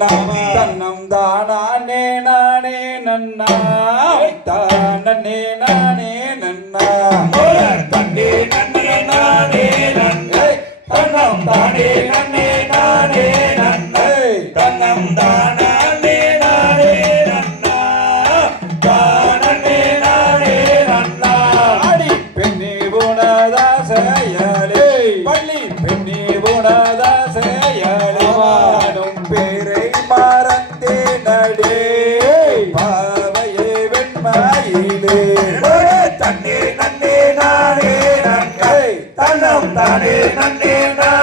நன்னா தன்னம் தானானே நானே நன்னா வெண்மடே பாவையே வெண்மயிலே. தன்னே நன்னே நானே நன்கை. தன்னம் தானே நன்னே நான்.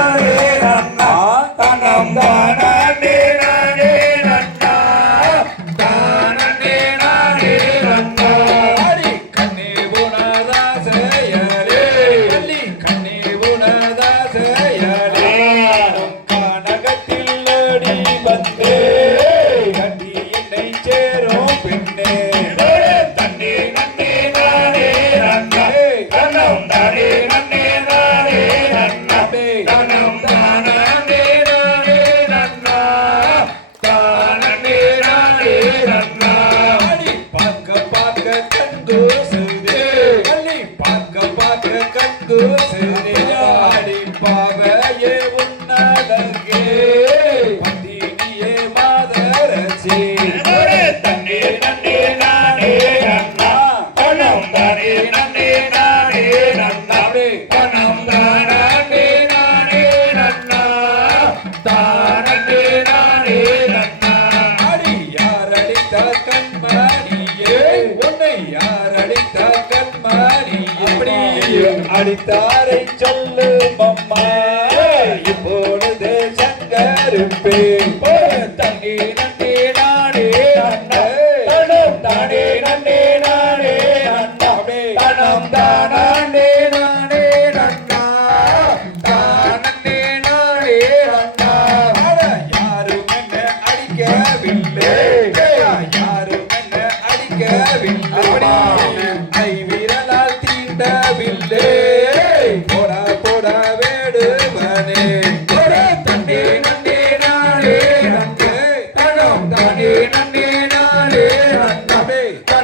good. அடித்தாரை சொல்லு மம்மா இப்பொழுது சங்கருப்பே தண்ணி நன்றி நாடே தானே நன்றி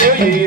eu e